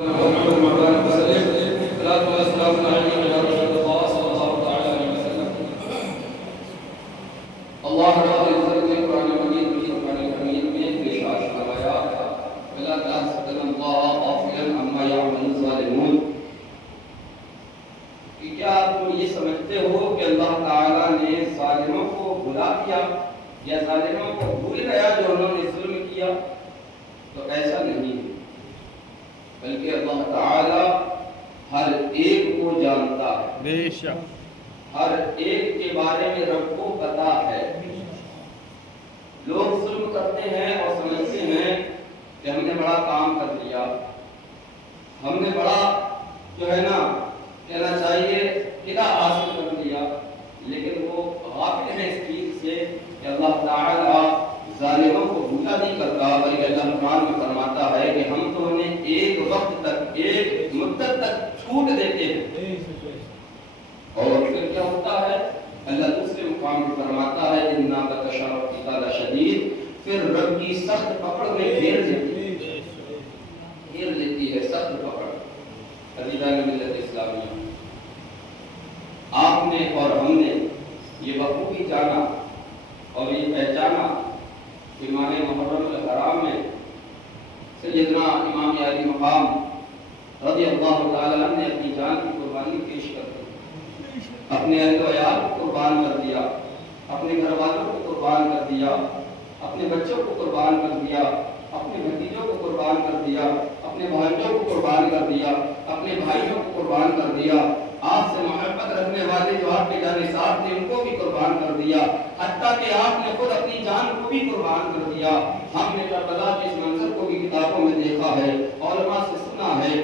محمد وعلى آله وسلم الصلاة والسلام على رسول الله صلى الله تعالى عليه وسلم اللہ رب العزت نے قرآن مجید میں فرقان حمید میں ارشاد فرمایا ولا تحسبن اللہ غافلا عما يعمل الظالمون کہ کیا تم یہ سمجھتے ہو کہ اللہ تعالیٰ نے ظالموں کو بھلا دیا یا ظالموں کو بھول گیا جو انہوں نے ظلم کیا؟ تو ایسا نہیں ہے، بلکہ اللہ تعالیٰ ہر ایک کو جانتا ہے، بے شک ہر ایک کے بارے میں رب کو پتا ہے۔ لوگ ظلم کرتے ہیں اور سمجھتے ہیں کہ ہم نے بڑا کام کر لیا، ہم نے بڑا جو ہے نا کہنا چاہیے فدا حاصل کر لیا، لیکن وہ غافل ہیں اس چیز سے کہ اللہ تعالیٰ ظالموں کو بھولا نہیں کرتا، بلکہ اللہ قرآن میں فرماتا ہے کہ ہم تو انہیں ایک وقت تک ایک مدت تک چھوٹ دیتے ہیں۔ اور پھر کیا ہوتا ہے؟ اللہ دوسرے مقام میں فرماتا ہے اِنَّا بَطْشَ رَبِّكَ لَشَدِيدٌ، پھر رب کی سخت پکڑ میں گھیر لیتی ہے سخت پکڑ۔ عزیزان ملت اسلامیہ، آپ نے اور ہم نے یہ بخوبی جانا اور یہ پہچانا کہ ماہ محرم الحرام میں سیدنا امام عالی مقام رضی اللہ تعالی عنہ نے اپنی جان کی قربانی پیش کر دی، اپنے اہل و عیال کو قربان کر دیا، اپنے گھر والوں کو قربان کر دیا، اپنے بچوں کو قربان کر دیا، اپنے بھتیجوں کو قربان کر دیا، اپنے بھانجوں کو قربان کر دیا، اپنے بھائیوں کو قربان کر دیا، آپ سے محبت رکھنے والے جو آپ کے جانثار تھے ان کو بھی قربان کر دیا، حتیٰ کہ آپ نے خود اپنی جان کو بھی قربان کر دیا۔ ہم نے کربلا کے اس منظر کو بھی کتابوں میں دیکھا ہے، علماء سے سنا ہے،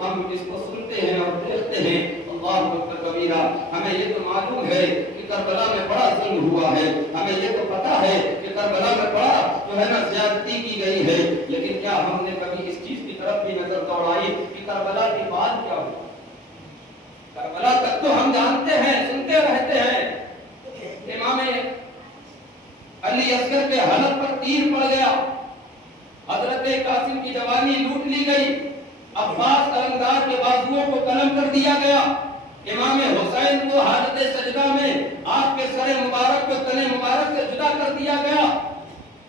ہم اس کو سنتے ہیں اور دیکھتے ہیں۔ اللہ اکبر کبیرہ، ہمیں یہ تو معلوم ہے کہ کربلا میں بڑا ظلم ہوا ہے، ہمیں یہ تو پتا ہے کہ کربلا میں بڑا جو ہے نا زیادتی کی گئی ہے، لیکن کیا ہم نے کبھی اس چیز کی طرف بھی نظر دوڑائی کہ کربلا کے بعد کیا ہوا؟ کربلا تک تو ہم جانتے ہیں، سنتے رہتے ہیں، امام علی اصغر کے حلق پر تیر پڑ گیا، حضرت قاسم کی جوانی لوٹ لی گئی، عباس علمدار کے بازوؤں کو قلم کر دیا گیا، امام حسین کو حالت سجدہ میں آپ کے سر مبارک کو تن مبارک سے جدا کر دیا گیا۔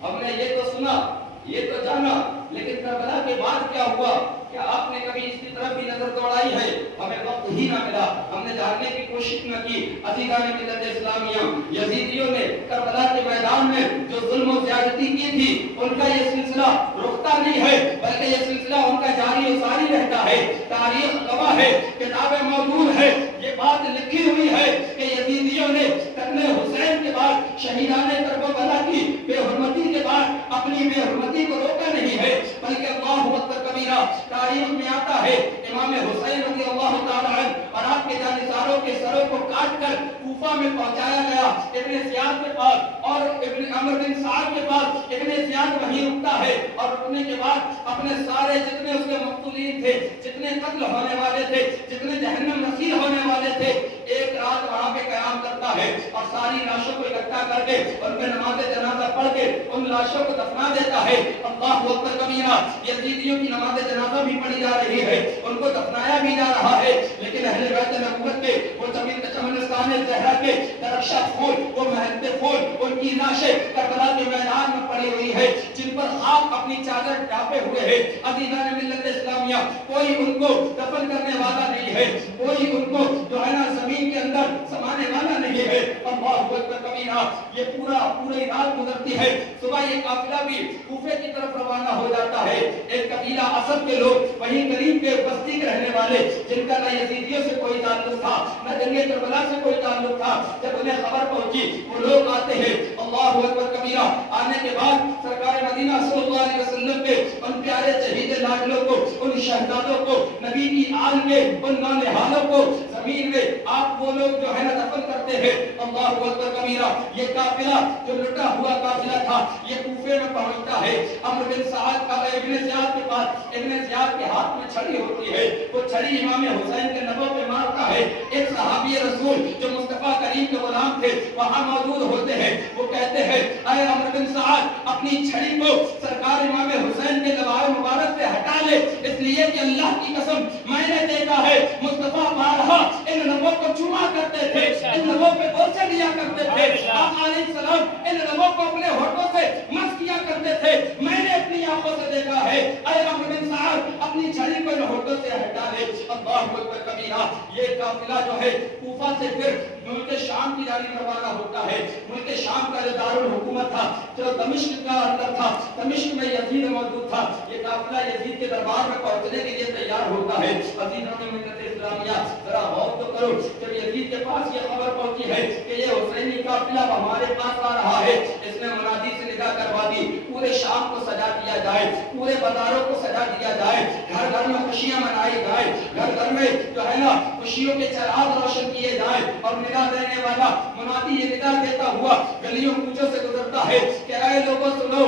ہم نے یہ تو سنا، یہ تو جانا، لیکن کربلا کے بعد کیا ہوا؟ کیا آپ نے کبھی اس کی طرف بھی نظر دوڑائی ہے؟ ہمیں وقت ہی نہ ملا، ہم نے جاننے کی کوشش نہ کی۔ عزیزان ملت اسلامیہ، یزیدیوں نے کربلا کے میدان میں جو ظلم و زیادتی کی تھی ان کا یہ سلسلہ رکتا نہیں ہے، بلکہ یہ سلسلہ ان کا جاری و ساری رہتا ہے۔ تاریخ گواہ ہے، کتابیں موجود ہے، یہ بات لکھی ہوئی ہے کہ یزیدیوں نے قتل حسین کے بعد شہیدان کربلا کی بے حرمتی کے بعد اپنی بے حرمتی کو روکا نہیں ہے، بلکہ اللہ اکبر کبیرہ تاریخ میں آتا ہے امام حسین رضی اللہ تعالی عنہ اور آپ کے جانثاروں کے سروں کو کاٹ کر کوفہ میں پہنچایا گیا ابن زیاد کے پاس، اور ابن عمر بن سعد کے پاس ابن زیاد وہیں رکتا ہے، اور رکنے کے بعد اپنے سارے جتنے اس کے مقتولین تھے، جتنے قتل ہونے والے تھے، جتنے جہنم نصیب ہونے والے تھے، ایک رات وہاں پہ قیام کرتا ہے اور ساری لاشوں کو اکٹھا کر کے ان پہ نماز جنازہ پڑھ کے ان لاشوں کو دفنا دیتا ہے۔ اللہ اکبر کبیرہ، یزیدیوں کی نماز جنازہ بھی پڑھی جا رہی ہے، ان کو دفنایا بھی جا رہا ہے، لیکن اہل بیت نبوت کے وہ چمنستان زہرا کے درخشہ پھول، وہ مہکتے پھول، ان کی لاشیں کربلا کے میدان میں پڑی ہوئی ہے، جن پر خاک اپنی چادر ڈھانپے ہوئے ہے۔ عزیزان ملت اسلامیہ، کوئی ان کو دفن کرنے والا نہیں ہے، کوئی ان کو جو ہے نا زمین کے اندر سمانے والا نہیں ہے۔ اللہ اکبر کبیرہ، یہ پوری رات گزرتی ہے، صبح یہ قافلہ بھی کوفے کی طرف روانہ ہو جاتا ہے۔ ایک قبیلہ اسد کے لوگ وہیں قریب کے بستی کے رہنے والے، جن کا نہ یزیدیوں سے کوئی تعلق تھا نہ جنگ کربلا سے کوئی تعلق تھا، جب انہیں خبر پہنچی وہ لوگ آتے ہیں۔ اللہ اکبر کبیرہ، آنے کے بعد سرکار مدینہ صلی اللہ علیہ وسلم کے ان پیارے شہید لاڈلوں کو، ان شہزادوں کو، نبی کی آل کے ان نونہالوں کو زمین میں آپ وہ لوگ جو ہے نا دفن کرتے ہیں۔ اللہ اکبر کبیرہ۔ یہ قافلہ جو لٹا ہوا قافلہ تھا یہ کوفے میں پہنچتا ہے۔ عمرو بن سعد کا ابن زیاد کے پاس، ابن زیاد کے ہاتھ میں چھڑی ہوتی ہے، وہ چھڑی امام حسین کے لبوں پہ مارتا ہے۔ ایک صحابی رسول جو مصطفیٰ کریم کے غلام تھے وہاں موجود ہوتے ہیں، وہ کہتے ہیں اے عمرو بن سعد اپنی چھڑی کو سرکار امام حسین کے لبائے مبارک سے ہٹا لے، اس لیے کہ اللہ کی قسم میں نے دیکھا ہے مصطفیٰ بارہا ان لبوں کو چوما کرتے تھے، ان لبوں پہ بوسے دیا کرتے تھے، آقا علیہ السلام ان لبوں کو اپنے ہونٹوں سے مس کیا کرتے تھے، میں نے اپنی آنکھوں سے دیکھا ہے۔ اے عمرو بن سعد اپنی چھڑی کو ان ہونٹوں سے ہٹا لے۔ اللہ اکبر کبیرہ۔ یہ قافلہ جو ہے کوفہ سے پھر ملک شام کی جانب روانہ ہوتا ہے۔ ملک شام کا جو دارالحکومت تھا، جو دمشق کا اندر تھا، دمشق میں یزید موجود تھا۔ یہ قافلہ یزید کے دربار میں پہنچنے کے لیے تیار ہوتا ہے۔ عزیزان ملت اسلامیہ ذرا غور تو کرو، جب یزید کے پاس یہ خبر پہنچی ہے کہ یہ حسینی قافلہ ہمارے پاس آ رہا ہے، اس نے منادی سے ندا کروا دی پورے شام کو سجا دیا جائے، پورے بازاروں کو سجا دیا جائے، گھر گھر میں خوشیاں منائی جائے، گھر گھر میں جو ہے نا خوشیوں کے چراغ روشن کیے جائیں، اور ندا دینے والا منادی یہ ندا دیتا ہوا گلیوں کوچوں سے گزرتا ہے کہ اے لوگوں سنو،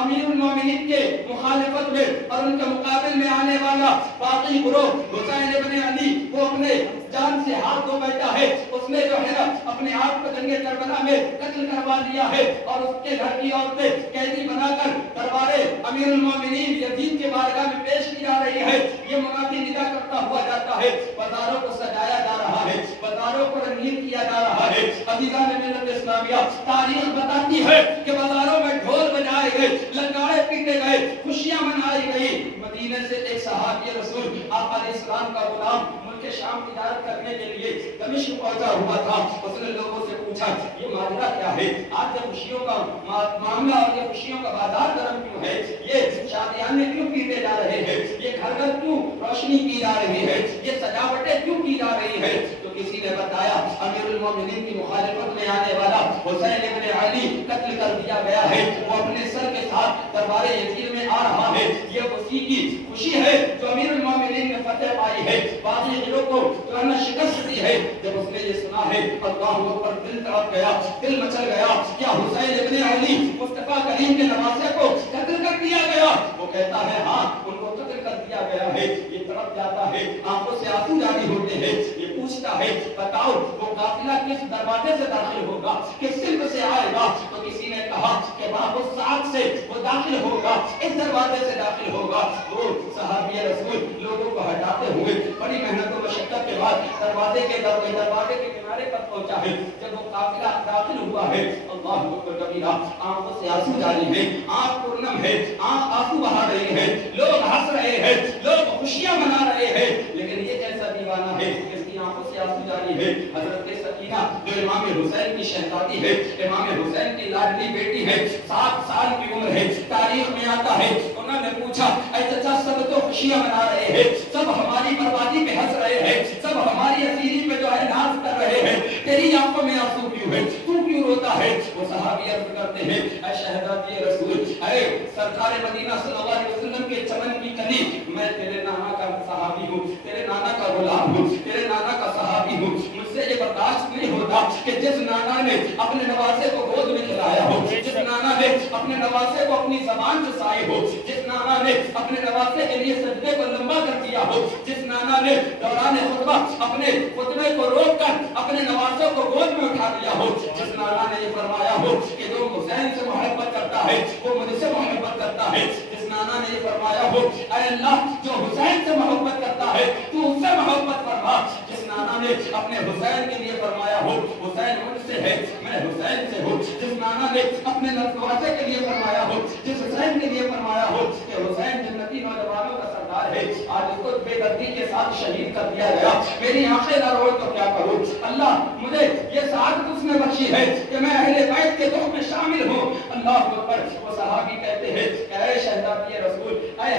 امیر المومنین کے مخالفت میں اور ان کے مقابل میں آنے والا باقی گروہ حسین ابن علی وہ اپنے جان سے ہاتھ دھو بیٹھا ہے، اس نے جو ہے نا اپنے آپ کو جنگ کربلا میں قتل کروا لیا ہے، اور اس کے گھر کی عورتیں قیدی بنا کر دربار امیر المومنین یزید کے بارگاہ میں پیش کی جا رہی ہے۔ یہ منادی ندا کرتا ہوا جاتا ہے، بازاروں کو سجایا جا رہا ہے، بازاروں کو رنگین کیا جا رہا ہے۔ عزیزان ملت اسلامیہ، تاریخ بتاتی ہے کہ بازاروں میں ڈھول بجائے گئے، لنگاڑے پیٹے گئے، خوشیاں منائی گئی۔ مدینے سے ایک صحابی رسول آقا علیہ السلام کا غلام ملک شام تجارت کرنے کے لیے دمشق پہنچا ہوا تھا۔ اس نے لوگوں سے پوچھا یہ ماجرا کیا ہے، آج یہ خوشیوں کا معاملہ اور یہ خوشیوں کا بازار گرم کیوں ہے، یہ شادیانے کیوں پیٹے جا رہے ہیں، یہ گھر گھر کیوں روشنی کی جا رہی ہے، یہ سجاوٹیں کیوں کی جا رہی ہے؟ تو کسی نے بتایا امیر المومنین کی مخالفت میں آنے والا حسین ابن علی قتل کر دیا گیا ہے، وہ اپنے سر کے ساتھ دربار یزید میں آ رہا ہے، یہ اسی کی خوشی ہے جو امیر المومنین نے فتح پائی ہے، باقی غیروں کو جو ہے شکست دی ہے۔ جب اس نے یہ سنا ہے اللہ پر دل تڑپ گیا، دل مچل گیا، کیا حسین ابن علی مصطفیٰ کریم کے نواسے کو قتل کر دیا گیا؟ وہ کہتا ہے ہاں ان کو قتل کر دیا گیا ہے۔ یہ تڑپ جاتا ہے، آنکھوں سے آنسو جاری ہوتے ہیں، یہ پوچھتا ہے بتاؤ وہ قافلہ کس دروازے سے داخل ہوگا، کس سمت سے آئے گا؟ تو کسی نے کہا کہ باب السعد سے وہ داخل ہوگا، اس دروازے سے داخل ہوگا۔ وہ صحابی رسول لوگوں کو ہٹاتے ہوئے بڑی محنت و مشقت کے بعد دروازے کے کنارے پر پہنچا ہے۔ جب وہ قافلہ داخل ہوا ہے، اللہ اکبر کبیرہ، آنکھوں سے آنسو جاری ہے، آنکھ پرنم ہے، آنکھ آنسو بہا رہی ہے، لوگ ہنس رہے ہیں، لوگ خوشیاں منا رہے ہیں، لیکن یہ کیسا دیوانہ ہے اس کی آنکھوں سے آنسو جاری ہے؟ حضرت سکینہ جو امام حسین کی شہزادی ہے، امام حسین کی لاڈلی بیٹی ہے، 7 سال کی عمر ہے، تاریخ میں آتا ہے انہوں نے پوچھا اے چچا سب تو خوشیاں منا رہے ہیں، سب ہماری بربادی پہ ہنس رہے ہیں، سب ہماری اسیری پہ جو ہے ناز کر رہے ہیں، تیری آنکھوں میں آنسو کیوں ہے، تو کیوں روتا ہے؟ وہ صحابی عرض کرتے ہیں اے شہزادی رسول، اے سرکار مدینہ صلی اللہ علیہ وسلم کے چمن کی کلی، میں تیرے نانا کا صحابی ہوں، تیرے نانا کا غلام ہوں، تیرے نانا کا صحابی ہوں، مجھ سے یہ برداشت نہیں ہوتا کہ جس نانا نے اپنے نواسے کو گود میں کھلایا ہو، جس نانا نے اپنے نواسے کو اپنی زبان چسائی ہو، جس نانا نے اپنے نواسے کے لیے سجدے کو لمبا کر دیا ہو، جس نانا نے دوران خطبہ اپنے خطبے کو روک کر اپنے نواسوں کو گود میں اٹھا دیا ہو، جس نانا نے یہ فرمایا ہو کہ جو حسین سے محبت کرتا ہے وہ مجھ سے محبت کرتا ہے، جس نانا نے یہ فرمایا ہو اے اللہ جو حسین سے محبت کرتا ہے تو اس سے محبت فرما، جس نانا نے اپنے حسین کے لیے فرمایا ہو حسین مجھ سے ہے میں حسین سے ہوں، جس نانا نے اپنے نواسے کے لیے فرمایا ہو، جس حسین کے لیے فرمایا ہو کہ حسین جنتی نوجوانوں کا سردار ہے، آج اس کو بے دردی کے ساتھ شہید کر دیا گیا، میری آنکھیں نہ روئے تو کیا کروں؟ اللہ مجھے یہ سعادت اس نے بخشی ہے کہ میں اہل بیت کے دکھ میں شامل ہوں۔ اللہ اکبر۔ وہ صحابی کہتے ہیں اے شہزادی رسول، اے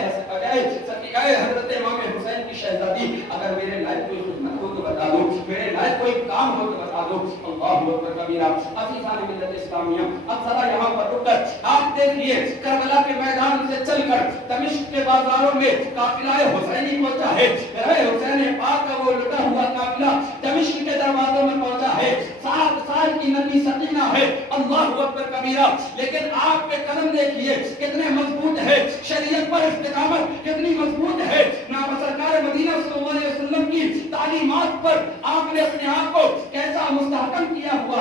حضرت امام حسین کی شہزادی، اگر میرے لائق کوئی خدمت ہو تو بتا دو، میرے لائق کوئی کام ہو تو بتا دو۔ اللہ اکبر کبیرہ۔ عزیزان ملت اسلامیہ، اب ذرا یہاں پر رک کر آپ دیکھیے کربلا کے میدان سے چل کر دمشق کے بازاروں میں قافلہ حسینی پہنچا ہے، حسین پاک کا وہ لٹا ہوا قافلہ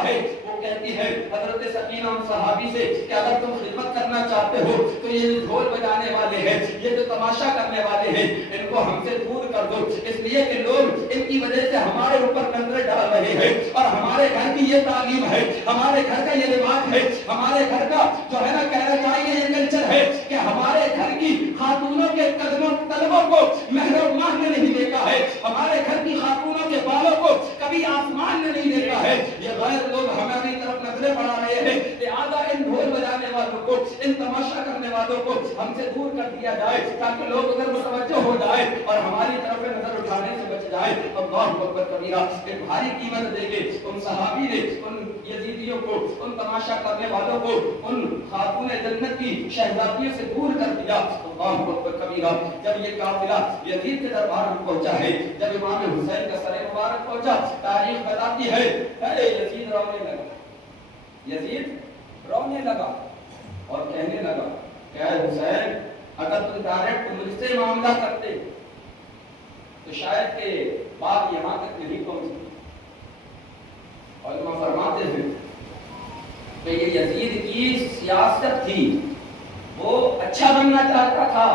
ہے وہ کہتی ہے حضرت سکینہ ان صحابی سے کہ اگر تم خدمت کرنا چاہتے ہو تو یہ جو ڈھول بجانے والے ہیں یہ جو تماشا کرنے والے ہیں ان کو ہم سے دور کر دو اس لیے کہ لوگ ان کی وجہ سے ہمارے اوپر نظریں ڈال رہے ہیں اور ہمارے گھر کی یہ تعلیم ہے ہمارے گھر کا یہ رواج ہے ہمارے گھر کا جو ہے نا کہنا چاہیے یہ کلچر ہے کہ ہمارے گھر کی خاتونوں کے قدموں کو مہر ماہ نے نہیں دیکھا ہے ہمارے گھر کی خاتونوں کے بالوں کو کبھی آسمان نے نہیں دیکھا ہے یہ غیر لوگ ہماری طرف نظریں بڑھا رہے ہیں لہذا ان ڈھول بجانے والوں کو ان تماشا کرنے والوں کو ہم سے دور کر دیا جائے تاکہ لوگ ادھر متوجہ ہو جائے اور ہماری طرف نظر اٹھانے سے بچ جائے اللہ اکبر کبیرہ ایک بھاری قیمت دے کے ان صحابی نے ان یزیدیوں کو ان تماشا کرنے والوں کو ان خاتون جنت کی شہزادیوں سے دور کر دیا اللہ اکبر کبیرہ جب یہ قافلہ یزید کے دربار میں پہنچا ہے جب امام حسین کا سر مبارک پہنچا تاریخ بتاتی ہے یزید رونے لگا اور کہنے لگا کہ اے حسین اگر تم ڈائریکٹ مجھ سے معاملہ کرتے تو شاید کہ بات یہاں تک نہیں پہنچتی اور علماء فرماتے ہیں کہ یہ یزید کی سیاست تھی وہ اچھا بننا چاہتا تھا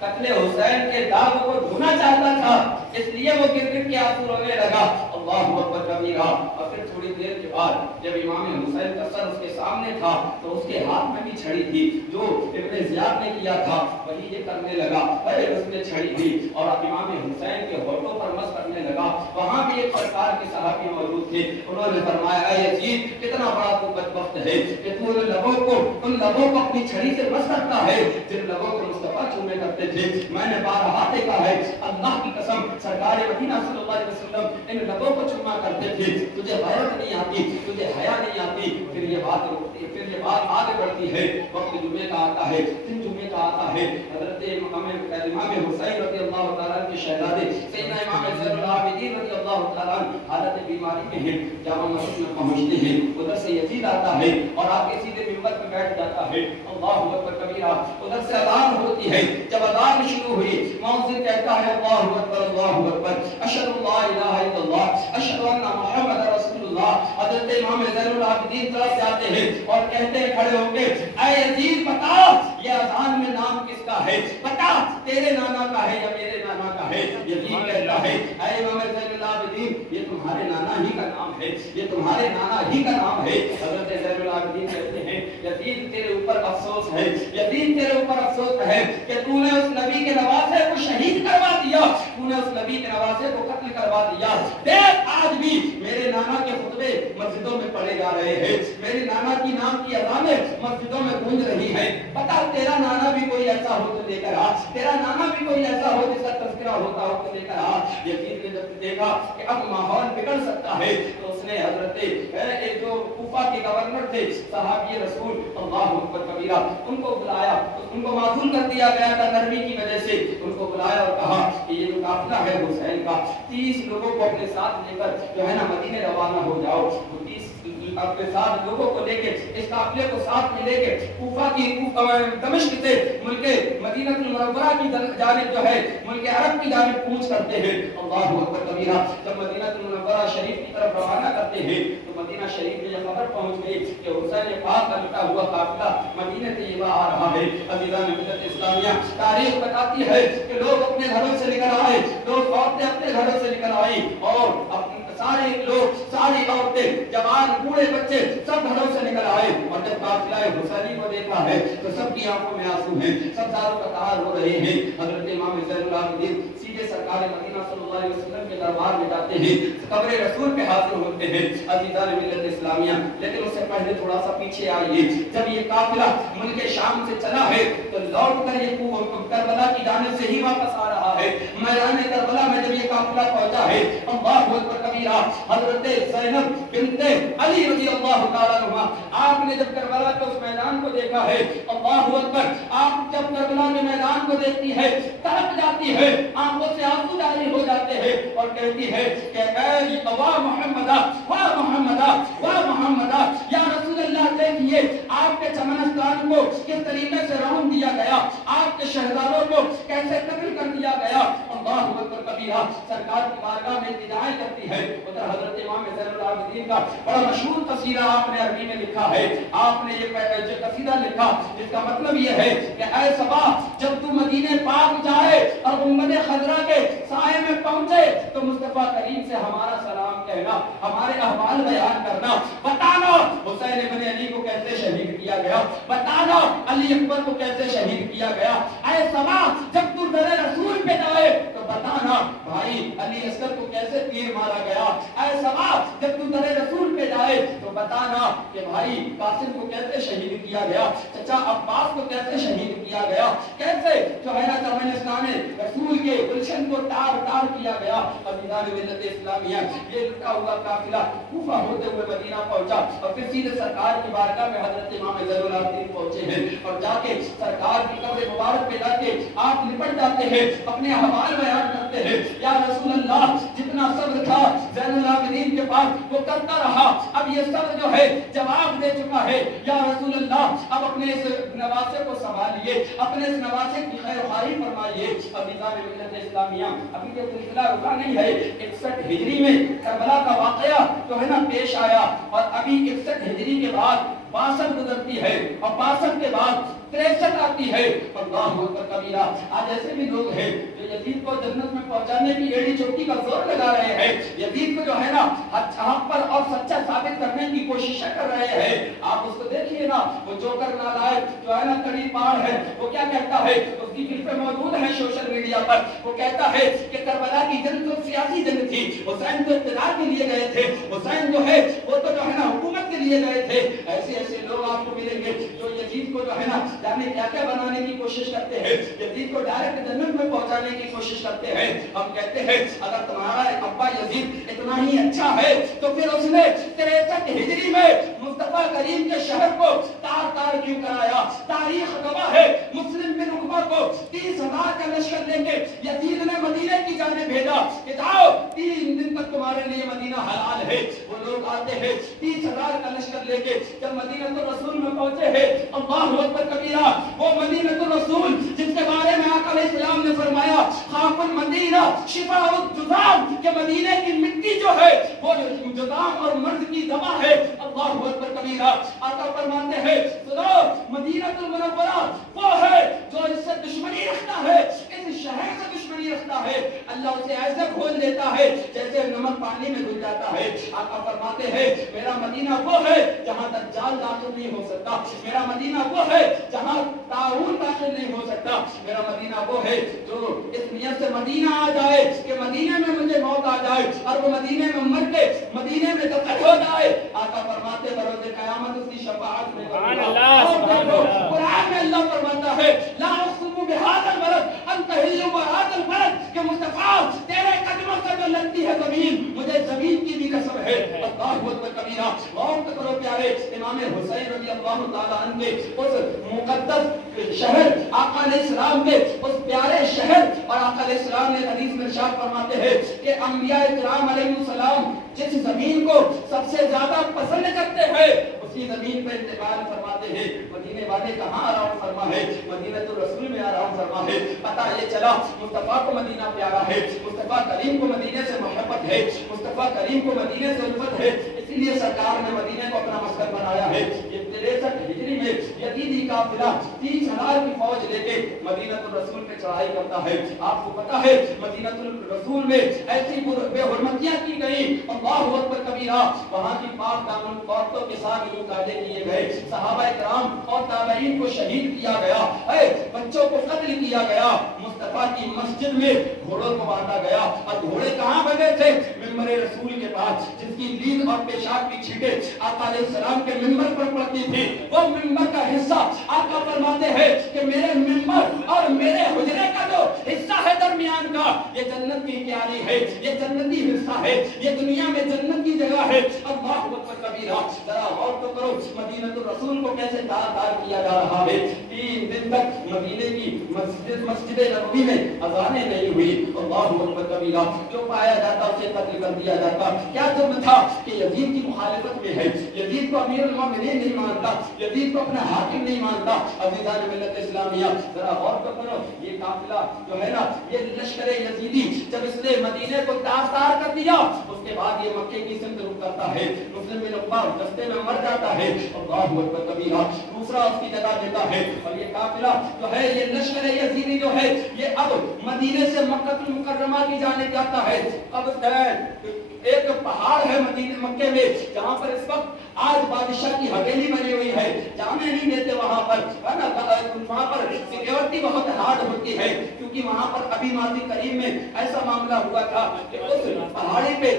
قتل حسین کے داغ کو دھونا چاہتا تھا اس لیے وہ گر گر کے آنسو رونے لگا اللہ اکبر کبیرہ اور پھر تھوڑی دیر کے بعد جب امام حسین کا سر اس کے سامنے تھا تو اس کے ہاتھ میں بھی چھڑی تھی جو ابن زیاد نے کیا تھا وہی یہ کرنے لگا اس میں چھڑی تھی اور امام حسین کے ہونٹوں پر مس کرنے لگا وہاں بھی ایک سرکار کے صحابی موجود تھے انہوں نے فرمایا اے یزید کتنا بڑا تو بدبخت ہے کہ تو ان لبوں کو اپنی چھڑی سے مس کرتا ہے جن لبوں کو مصطفیٰ چومے کرتے تھے میں نے بارہا دیکھا ہے اللہ کی قسم سرکار مدینہ صلی اللہ علیہ وسلم ان لبوں کو چوما کرتے تھے تجھے غیرت نہیں آتی تجھے حیا نہیں آتی پھر یہ بات رکتی پھر یہ بات آگے بڑھتی ہے وقت جمعے کا آتا ہے دن جمعے کا آتا ہے حضرت امام حسین رضی اللہ تعالیٰ کے شہزادے سیدنا امام زین العابدین رضی اللہ تعالیٰ حالت بیماری میں ہیں جامع مسجد میں پہنچتے ہیں ادھر سے یزید آتا ہے اور آ کے سیدھے منبر پہ بیٹھ جاتا ہے اللہ اکبر کبیرہ ادھر سے اذان ہوتی ہے جب اذان شروع ہوئی مؤذن کہتا ہے اللہ اکبر اشہد اللہ الہ الا اللہ اشہد ان محمد رسول اللہ حضرت امام زین العابدین طرف جاتے ہیں اور کہتے ہیں کھڑے ہو کے اے یزید بتا یہ اذان میں نام کس کا ہے بتا تیرے نانا کا ہے یا میرے نانا کا ہے یزید کہتا ہے اے امام زین العابدین یہ تمہارے نانا ہی کا نام ہے یہ تمہارے نانا ہی کا نام ہے حضرت زین العابدین کہتے ہیں یزید تیرے اوپر افسوس ہے یزید تیرے اوپر افسوس ہے کہ تو نے اس نبی کے نواسے کو شہید کروا دیا تو نے اس نبی کے نواسے کو قتل کروا دیا دیکھ آج بھی میرے نانا کے خطبے مسجدوں میں پڑھے جا رہے ہیں میرے نانا کی نام کی اذانیں مسجدوں میں گونج رہی ہیں بتا تیرا نانا بھی کوئی ایسا ہو تو لے کر آ تیرا نانا بھی کوئی ایسا ہو جس کا تذکرہ ہوتا ہو تو لے کر آ یزید نے جب دیکھا کہ اب ماحول بگڑ سکتا ہے تو اس نے حضرت ایک جو کوفہ کے گورنر تھے صحابی رسول اللہ اکبر کبیرہ ان کو بلایا ان کو معزول کر دیا گیا تھا نرمی کی وجہ سے ان کو بلایا اور کہا کہ یہ جو قافلہ ہے حسین کا 30 لوگوں کو اپنے ساتھ لے کر جو ہے نا مدینے روانہ ہو جاؤ 30 اپنے ساتھ لوگوں کو لے کے اس قافلے کو ساتھ میں لے کے کوفہ کی دمشق سے ملک مدینہ المنورہ کی جانب جو ہے ملک عرب کی جانب کوچ کرتے ہیں اللہ اکبر کبیرہ جب مدینہ المنورہ شریف کی طرف روانہ کرتے ہیں تو مدینہ شریف میں یہ خبر پہنچ گئی کہ حسین پاک کا لٹا ہوا قافلہ مدینہ طیبہ آ رہا ہے عزیزان ملت اسلامیہ تاریخ بتاتی ہے کہ لوگ اپنے گھروں سے نکل آئے لوگ عورتیں اپنے گھروں سے نکل آئی اور سارے لوگ ساری عورتیں جوان بوڑھے بچے سب گھروں سے نکل آئے اور جب قافلہ حسینی کو دیکھا ہے تو سب کی آنکھوں میں آنسو ہیں سب زاروں کا تہار ہو رہے ہیں حضرت امام زین العابدین سیدھے سرکار مدینہ صلی اللہ علیہ وسلم کے دربار میں جاتے ہیں قبر رسول پہ حاضر ہوتے ہیں عزیزان ملت اسلامیہ لیکن اس سے پہلے تھوڑا سا پیچھے آئیے جب یہ قافلہ ملک شام سے چلا ہے تو لوٹ کر یہ کربلا کی جانب سے ہی واپس آ رہا ہے میدان کربلا میں جب یہ قافلہ پہنچا ہے اللہ اکبر کبیرہ حضرت زینب بنت علی رضی اللہ تعالیٰ عنہ آپ نے جب کربلا کے اس میدان کو دیکھا ہے اللہ اکبر آپ جب کربلا کے میدان کو دیکھتی ہے تڑپ جاتی ہے آنکھوں سے آنسو جاری ہو جاتے ہیں اور کہتی ہے کہ اے واہ محمدہ واہ محمدہ واہ محمدہ یا رسول اللہ دیکھیے آپ کے چمنستان کو کس طریقے سے رون دیا گیا آپ کے شہزادوں کو کیسے قتل کر دیا گیا اللہ اکبر کبیرہ سرکار کی بارگاہ میں التجائیں کرتی ہے. ادھر حضرت امام زین العابدین کا بڑا مشہور قصیدہ آپ نے عربی میں لکھا ہے. آپ نے یہ قصیدہ لکھا جس کا مطلب یہ ہے کہ اے صبا جب تو مدینے پاک جائے اور گنبد خضرا کے سائے میں پہنچے تو مصطفیٰ کریم سے ہمارا سلام کہنا, ہمارے احوال بیان کرنا. بتانا حسین ابن علی کو کیسے شہید کیا گیا, بتانا علی اکبر کو کیسے شہید کیا گیا. اے صبا جب تو در رسول پہ جائے تو بتانا بھائی علی اصغر کو کیسے تیر مارا گیا. اے صبا جب تو در رسول پہ جائے تو بتانا کہ بھائی قاسم کو کیسے شہید کیا گیا, چچا عباس کو کیسے شہید کیا گیا, کیسے جو ہے نا ترکمانستان میں رسول کے گلشن کو تار تار کیا گیا. عزیزان ملت اسلامیہ یہ لٹا ہوا قافلہ کوفہ ہوتے ہوئے مدینہ پہنچا اور پھر سیدھے سرکار کی بارگاہ میں حضرت امام زین العابدین پہنچے ہیں اور جا کے سرکار کی قبر مبارک پہ جا کے آپ لپٹ جاتے ہیں, اپنے احوال بیان کرتے ہیں. یا رسول اللہ جتنا صبر تھا زین العابدین کے پاس وہ کرتا رہا, اب یہ صبر جو ہے جواب دے چکا ہے. یا رسول اللہ اب اپنے اس نواسے کو سنبھالیے, اپنے اس نواسے کی خیر خواہی فرمائیے. عزیزان ملت اسلامیہ ابھی یہ سلسلہ رکا نہیں ہے. 61 ہجری میں کربلا کا واقعہ جو ہے نا پیش آیا اور ابھی 61 ہجری کے بعد 62 گزرتی ہے اور 62 کے بعد 63 آتی ہے. اللہ اکبر کبیرہ. آج ایسے بھی لوگ ہیں جو یزید کو جنت میں پہنچانے کی ایڑی چوٹی کا زور لگا رہے ہیں, یزید کو جو ہے نا حق پر اور سچا ثابت کرنے کی کوششیں کر رہے ہیں. آپ اس کو دیکھیے نا, وہ جوکر نالائق جو ہے نا کڑی پاڑ ہے, وہ کیا کہتا ہے, اس کی کلپیں موجود ہیں سوشل میڈیا پر. وہ کہتا ہے کہ کربلا کی جنگ تو سیاسی جنگ تھی, حسین تو اقتدار کے لیے گئے تھے, حسین جو ہے وہ تو جو ہے نا حکومت کے لیے گئے تھے. ایسے ایسے لوگ آپ کو ملیں گے جو یزید کو جو ہے نا جانے کیا کیا بنانے کی کوشش کرتے ہیں, یزید کو ڈائریکٹ جنت میں پہنچانے کی کوشش کرتے ہیں. ہم کہتے ہیں اگر تمہارا ابا یزید اتنا ہی اچھا ہے تو پھر اس نے 63 ہجری میں مصطفیٰ کریم کے شہر کو تار تار کیوں کرایا. تاریخ گواہ ہے مسلم بن عقبہ کو 30,000 کا لشکر لے کے یزید نے مدینے کی جانب بھیجا کہ جاؤ 3 دن تک تمہارے لیے مدینہ حلال ہے. وہ لوگ آتے ہیں 30,000 کا لشکر لے کے, جب مدینہ الرسول میں پہنچے ہیں اللہ اکبر کبیرہ, وہ مدینہ الرسول جس کے بارے میں آقا علیہ السلام نے فرمایا خاک المدینہ شفاء الجذام, کہ مدینے کی مٹی جو ہے وہ جذام اور مرض کی دوا ہے. اللہ اکبر کبیرہ. آقا فرماتے ہیں سنو مدینہ المنورہ وہ ہے جو اس سے دشمنی رکھتا ہے, اس شہر سے دشمنی رکھتا ہے, اللہ اسے ایسے کھول دیتا ہے جیسے نمک پانی میں گھل جاتا ہے. آقا فرماتے ہیں میرا مدینہ وہ ہے جہاں دجال داخل نہیں ہو سکتا, میرا مدینہ وہ ہے جہاں طاعون داخل نہیں ہو سکتا, میرا مدینہ وہ ہے جو اس نیت سے مدینہ آ جائے کہ مدینے میں مجھے موت آ جائے اور وہ مدینے میں مر کے مدینے میں دفن ہو جائے. آقا فرماتے بروز قیامت اس کی شفاعت میں سبحان اللہ, سبحان اللہ. قرآن میں اللہ فرماتا ہے لا اقسم بهذا البلد انت حل بهذا البلد, کہ مصطفیٰ تیرے قدموں سے جو لگتی ہے زمین مجھے زمین کی بھی قسم ہے. اللہ اکبر کبیرہ. غور کرو پیارے امام حسین رضی اللہ تعالی عنہ کے اس مقدس شہر آقا علیہ السلام کے اس پیارے شہر, اور آقا علیہ السلام نے حدیث میں ارشاد فرماتے ہیں کہ انبیاء کرام علیہ السلام جس زمین کو سب سے زیادہ پسند کرتے ہیں اسی زمین پر انتقال فرماتے ہیں. مدینے والے کہاں آرام فرما ہے, مدینہ الرسول میں آرام فرما ہے. پتہ یہ چلا مصطفیٰ کو مدینہ پیارا ہے, مصطفیٰ کریم کو مدینے سے محبت ہے, مصطفیٰ کریم کو مدینے سے الفت ہے, اسی لیے سرکار نے مدینے کو اپنا مسکن بنایا ہے. یہ 63 ہجری میں یزیدی قافلہ 30,000 کی فوج لے کے مدینہ الرسول پہ چڑھائی کرتا ہے. آپ کو پتہ ہے مدینہ الرسول میں ایسی بے حرمتیاں کی گئی, اللہ اکبر کبیرہ. وہاں کی پاک دامن عورتوں کے ساتھ مقابلے کیے گئے, صحابہ کرام اور تابعین کو شہید کیا گیا, بچوں کو قتل کیا گیا. مصطفیٰ کی مسجد میں گھوڑوں کو بانٹا گیا, اور گھوڑے کہاں بگے تھے, ممبر رسول کے پاس, جس کی لید اور پیشاب کی چھینٹیں آقا علیہ السلام کے ممبر پر پڑتی تھی. وہ ممبر کا حصہ آقا فرماتے ہیں کہ میرے ممبر اور میرے حجرے کا جو حصہ ہے درمیان کا, یہ جنت کی کیاری ہے, یہ جنتی حصہ ہے, یہ دنیا میں جنت کی جگہ ہے. اللہ اکبر کبیرہ. ذرا غور تو کرو مدینہ الرسول کو کیسے تار تار کیا جا رہا ہے. 3 دن تک مدینے کی مسجد نبوی میں اذانیں نہیں ہوئی. اللہ اکبر کبیرہ. جو پایا جاتا اسے قتل کر دیا جاتا. کیا جرم تھا کہ یزید کی مخالفت میں ہے, یزید کو امیر المومنین نہیں مانتا, یزید کو اپنا حاکم نہیں مانتا. عزیزان ملت اسلامیہ ذرا غور کرو, یہ قافلہ جو ہے نا, یہ لشکر یزیدی جب اس نے مدینے کو تار کر دیا, اس کے بعد یہ مکے کی سمت رخ کرتا ہے. مسلم بن عقبہ رستے میں مر جاتا ہے, اللہ اکبر کبیرہ, دوسرا اس کی جگہ دیتا ہے. اور یہ قافلہ جو ہے, یہ لشکر یزیدی جو ہے, یہ اب مدینے سے مکہ المکرمہ کی جانب جاتا ہے. اب ایک پہاڑ ہے مدینے مکے میں, جہاں پر اس وقت آج بادشاہ کی حویلی بنی ہوئی ہے, جانے نہیں دیتے وہاں پر, وہاں پر سیکیورٹی بہت ہارڈ ہوتی ہے, کیونکہ وہاں پر ابھی ماضی قریب میں ایسا معاملہ ہوا تھا کہ اس پہاڑی پہ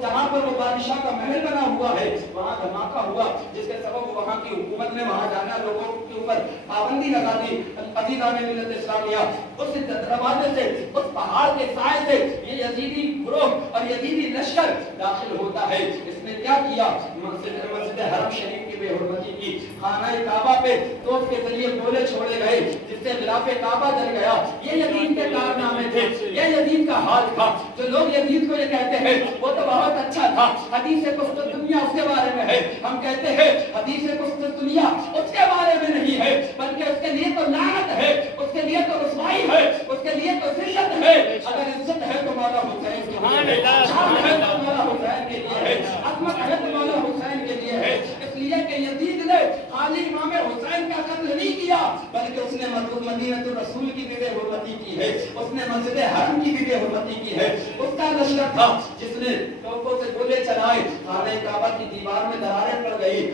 جہاں پر وہ بادشاہ کا محل بنا ہوا ہے, وہاں دھماکہ ہوا, جس کے سبب وہاں کی حکومت نے وہاں جانا لوگوں کے اوپر پابندی لگا دی. عزیزان ملت اسلامیہ, اس دروازے سے, اس پہاڑ کے سائے سے یہ یزیدی گروہ اور یزیدی لشکر داخل ہوتا ہے. اس نے کیا کیا, مسجد حرم شریف کی بے حرمتی کی, خانہ کعبہ پہ توپ کے ذریعے گولے چھوڑے گئے, جس سے غلاف کعبہ جل گیا. یہ یزید کے کارنامے تھے, یہ یزید کا حال تھا. جو لوگ یزید کو یہ کہتے ہیں وہ تو بہت اچھا تھا, حدیث قسطنطنیہ اس کے بارے میں ہے. ہم کہتے ہیں حدیث قسطنطنیہ اس کے بارے میں نہیں ہے, بلکہ اس کے لیے تو لعنت ہے, اس کے لیے تو رسوائی ہے, اس کے لیے تو ذلت ہے. اگر عزت ہے تو مولا حسین کے لیے ہے, شان ہے تو مولا حسین کے لیے ہے, عظمت ہے تو مولا حسین کے لیے ہے. اس لیے کہ یزید نے خالی امام حسین کا قتل نہیں کیا, بلکہ اس نے مدینہ الرسول کی بھی بے حرمتی کی ہے, اس نے مسجد حرم کی بھی بے حرمتی کی ہے. اس کا لشکر تھا جس نے توپوں سے گولے چلائے, خانہ کعبہ کی دیوار میں دراریں پڑ گئی,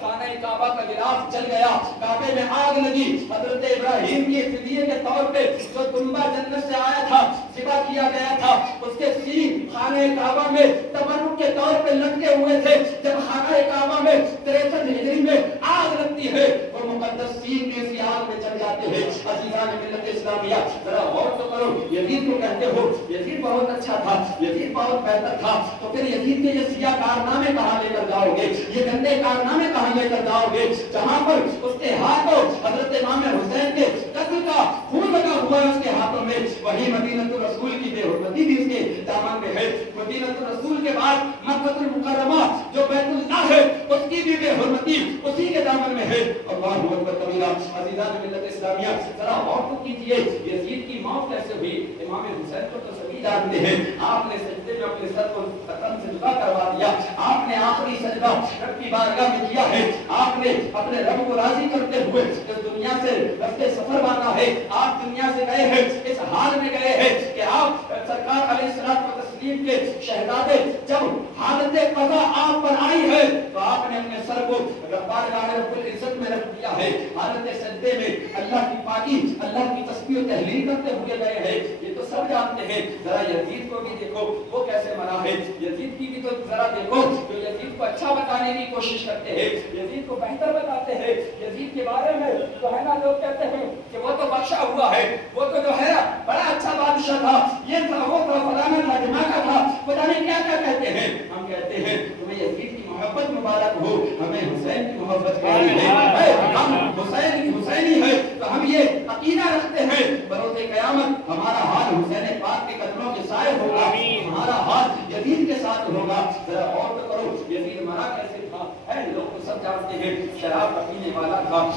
خانہ کعبہ کا غلاف جل گیا, کعبے میں آگ لگی. حضرت ابراہیم کی فدیے کے طور پہ جو دمبا جنت سے آیا تھا, ذبح کیا گیا تھا, اس کے سینگ خانہ کعبہ میں تبرک کے طور پہ لٹکے ہوئے تھے. جب خانہ کعبہ میں 63 ہجری میں آگ لگتی ہے, وہ مقدس سینگ بھی اسی آگ میں جل جاتے ہیں. عزیزان ملت اسلامیہ ذرا غور تو کرو, یزید کو کہتے ہو یزید بہت اچھا تھا, یزید بہت بہتر تھا, تو پھر یزید کے یہ سیاہ کارنامے کہاں لے کر جاؤ گے, یہ گندے کارنامے کہاں لے کر جاؤ گے, جہاں پر اس کے ہاتھوں حضرت امام حسین کے قتل کا خون لگا ہوا ہے اس کے ہاتھوں میں. وہی مدینہ الرسول کی بے حرمتی بھی اس کے دامن میں ہے. مدینہ الرسول کے بعد مکہ المکرمہ جو بیت اللہ ہے, اس کی بھی بے حرمتی اسی کے دامن میں ہے. اللہ اکبر کبیرہ. عزیزان ملت اسلامیہ ذرا غور تو کیجیے, یزید کی موت کیسے ہوئی. امام حسین کو تو سبھی جانتے ہیں, آپ نے سجدے میں اپنے سر کو قدم سے جدا کروا دیا, آپ نے آخری سجدہ رب کی بارگاہ میں کیا ہے, آپ نے اپنے رب کو راضی کرتے ہوئے اس دنیا سے رفتے سفر باندھا ہے. آپ دنیا سے گئے ہیں, اس حال میں گئے ہیں کہ آپ سرکار علیہ الصلوۃ والتسلیم کے شہزادے, جب حالت قضا آپ پر آئی ہے تو آپ نے اپنے سر کو بارگاہ رب العزت میں رکھ دیا ہے. حالت سجدے میں اللہ کی پاکی, اللہ کی تسبیح و تہلیل کرتے ہوئے گئے ہیں. یہ تو سب جانتے ہیں. ذرا یزید کو بھی دیکھو وہ کیسے مرا ہے, یزید کی بھی تو ذرا دیکھو. جو یزید کو اچھا بتانے کی کوشش کرتے ہیں, یزید کو بہتر بتاتے ہیں, یزید کے بارے میں جو ہے نا لوگ کہتے ہیں کہ وہ تو بخشا ہوا ہے, وہ تو جو ہے بڑا اچھا بادشاہ تھا, یہ تھا وہ تھا فلانا تھا دھماکہ تھا, پتہ نہیں کیا کیا کہتے ہیں. ہم کہتے ہیں تمہیں یزید کی محبت مبارک ہو, ہمیں حسین کی محبت کرنی ہے. ہم حسینی ہے تو ہم یہ عقیدہ رکھتے ہیں بروز قیامت ہمارا حال حسین پاک کے قدموں کے سائے ہوگا, ہمارا حال یزید کے ساتھ ہوگا. ذرا غور تو کرو یزید مرا کیسے تھا. لوگ تو سب جانتے ہیں شراب پینے والا تھا,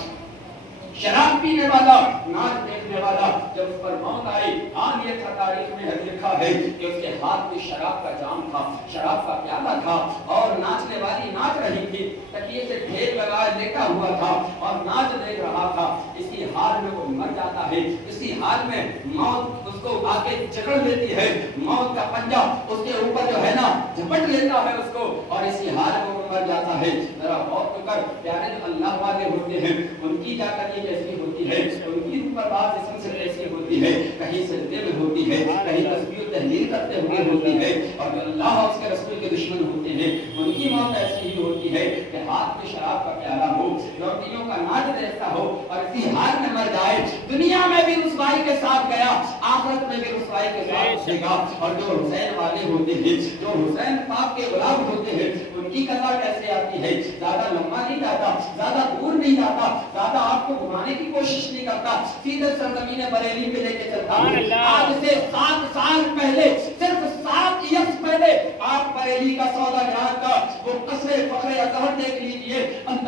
شراب پینے والا, ناچ دیکھنے والا. جب اس پر موت آئی, آن یہ تھا تاریخ میں لکھا ہے کہ اس کے ہاتھ میں شراب کا جام تھا, شراب کا پیالہ تھا, اور ناچنے والی ناچ رہی تھی, تکیے سے ڈھیر لگائے لیٹا ہوا تھا اور ناچ دیکھ رہا تھا. اسی حال میں وہ مر جاتا ہے, اسی حال میں موت اس کو آ کے جکڑ لیتی ہے, موت کا پنجہ اس کے اوپر جو ہے نا جھپٹ لیتا ہے اس کو, اور اسی حال میں وہ مر جاتا ہے. ذرا غور کر, پیارے جو اللہ والے ہوتے ہیں ان کی جا کر کیسی ہوتی ہے, ان کی اوپر بات اسم سے کیسی ہوتی ہے, کہیں سجدے میں ہوتی ہے, کہیں تسبیح و تہلیل کرتے ہوئے ہوتی ہے. اور جو اللہ اور اس کے رسول کے دشمن ہوتے ہیں ان کی موت ایسی ہی ہوتی ہے کہ ہاتھ میں شراب کا پیالہ ہو, لوٹیوں کا ناچ دیکھتا ہو اور اسی حال میں مر جائے. دنیا میں بھی رسوائی کے ساتھ گیا, آخرت میں بھی رسوائی کے ساتھ جائے گا. اور جو حسین والے ہوتے ہیں, جو حسین پاک کے غلام ہوتے ہیں, ان کی قضا کیسے آتی ہے. زیادہ لمبا نہیں جاتا, زیادہ دور نہیں جاتا, زیادہ آپ کو گھمانے کی کوشش نہیں کرتا, سیدھے سرزمین بریلی پہ لے کے چلتا. آج سے 7 سال پہلے, صرف 7 ایئرز پہلے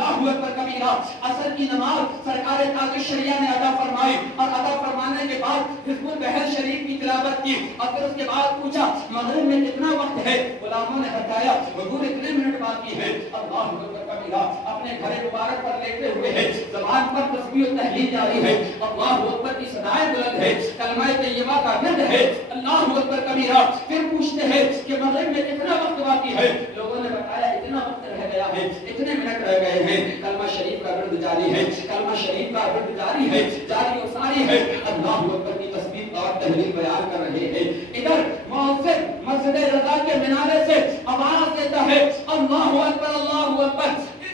اللہ اکبر کبیرہ عصر کی نماز سرکار تاج الشریعہ نے ادا فرمائی اور ادا فرمانے کے بعد حزب البحر شریف کی تلاوت کی اور پھر اس کے بعد پوچھا مغرب میں کتنا وقت ہے؟ غلاموں نے بتایا حضور اتنے منٹ باقی ہے۔ اللہ اکبر کبیرہ اپنے گھر مبارک پر لیٹے ہوئے ہیں، زبان پر تسبیح و تحلیل جاری ہے، اللہ اکبر کی صدائیں بلند ہے، کلمہ طیبہ کا ورد ہے، اللہ اکبر کبیرہ۔ پھر پوچھتے ہیں کہ مغرب میں کتنا وقت باقی ہے؟ لوگوں نے بتایا اتنا وقت رہ گیا ہے، اتنے منٹ رہ گئے ہیں۔ کلمہ شریف کا ورد جاری ہے، کلمہ شریف کا ورد جاری ہے، جاری و ساری ہے، اللہ اکبر کی تسبیح اور تحلیل بیان کر رہے ہیں۔ ادھر مؤذن مسجد رضا کے منارے سے آواز دیتا ہے اللہ اکبر اللہ اکبر،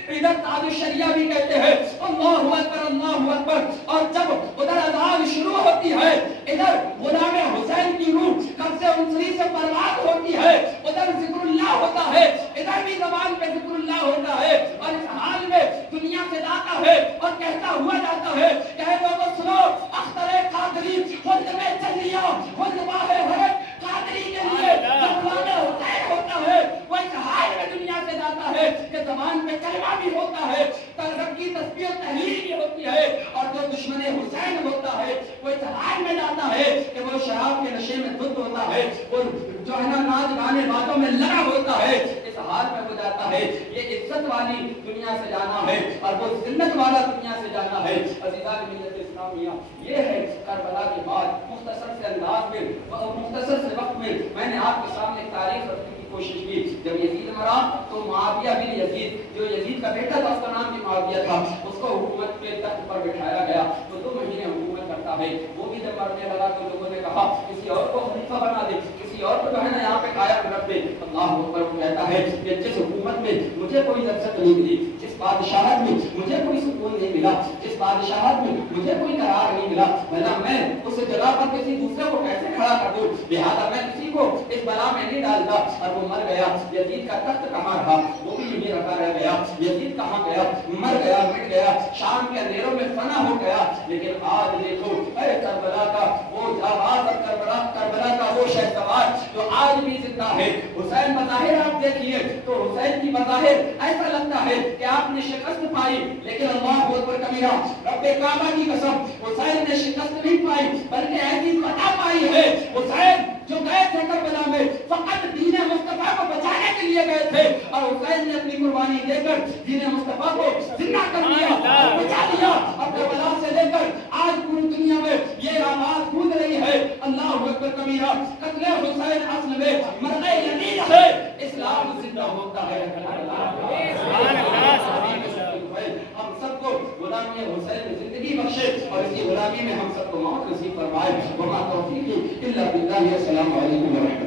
ادھر تاج الشریعہ بھی کہتے ہیں اللہ اکبر اللہ اکبر، اور جب ادھر اذان شروع ہوتی ہے ادھر غلام حسین کی روح قبض انصری سے برباد ہوتی ہے، ادھر ذکر اللہ ہوتا ہے، ادھر بھی زبان پہ ذکر اللہ ہوتا ہے، اور اس حال میں دنیا سے جاتا ہے اور کہتا ہوا جاتا ہے کہ اے لوگوں سنو اختر قادری خود میں چلیا خود باہر ہے قادری کے لیے جب غلام حسین ہوتا ہے وہ اس حال میں دنیا سے جاتا ہے کہ زبان پہ کلمہ بھی ہوتا ہے، رب کی تسبیح و تحلیل بھی ہوتی ہے، اور جو دشمن حسین ہوتا ہے وہ اس حال میں جاتا ہے کہ وہ شراب کے نشے میں دھت ہوتا ہے، وہ جو ہے نا ناچ گانے باتوں میں لگا ہوتا ہے، اس حال میں ہو جاتا ہے۔ یہ عزت والی دنیا سے جانا ہے اور وہ ذلت والا دنیا سے جانا ہے۔ عزیزان ملت اسلامیہ، یہ ہے کربلا کی بات۔ مختصر سے انداز میں مختصر سے وقت میں میں نے آپ کے سامنے تاریخ رکھنے کی کوشش کی۔ جب یزید مرا تو معاویہ بن یزید جو یزید کا بیٹا تھا، اس کا نام بھی معاویہ تھا، اس کو حکومت کے تخت پر بٹھایا گیا تو 2 مہینے حکومت کرتا ہے۔ وہ بھی جب مرنے لگا تو لوگوں نے کہا کسی اور کو خلیفہ بنا دے، کسی اور کو جو ہے نا یہاں پہ قائم رکھ دے۔ اللہ اکبر وہ کہتا ہے کہ جس حکومت میں مجھے کوئی لذت نہیں ملی، جس بادشاہت میں مجھے کوئی سکون نہیں ملا، جس بادشاہت میں مجھے کوئی قرار نہیں ملا، بھلا میں اس جگہ پر کسی دوسرے کو کیسے کھڑا کر دوں؟ لہٰذا میں کسی کو اس بلا میں نہیں ڈالتا۔ اور وہ مر گیا۔ یزید کا تخت کہاں رہا؟ وہ بھی یہیں رکھا رہ گیا۔ یزید کہاں گیا؟ مر گیا، مٹ گیا، شام کے اندھیروں میں فنا ہو گیا۔ لیکن آج دیکھو اے کربلا کا وہ آواز اور کربلا کا وہ شہسوار جو آج بھی زندہ ہے۔ حسین بظاہر آپ دیکھیے تو حسین کی بظاہر ایسا لگتا ہے کہ آپ نے شکست پائی، لیکن اللہ اکبر کبیرہ رب کعبہ کی قسم حسین نے شکست نہیں پائی بلکہ ایسی فتح پائی ہے۔ حسین جو گئے تھے کربلا میں فقط دین مصطفیٰ کو بچانے کے لیے گئے تھے، اور حسین نے اپنی قربانی دے کر دین مصطفیٰ کو زندہ کر دیا اور بچا لیا۔ اور کربلا سے لے کر آج پوری دنیا میں یہ آواز گونج رہی ہے اللہ اکبر کبیرہ، قتل حسین اصل میں مرد یزید ہے، اسلام زندہ ہوتا ہے۔ ہم سب کو غلامی حسین میں زندگی بخشے اور اسی غلامی میں ہم سب کو موت نصیب فرمائے۔ وما توفیقی الا باللہ۔ السلام علیکم ورحمۃ اللہ۔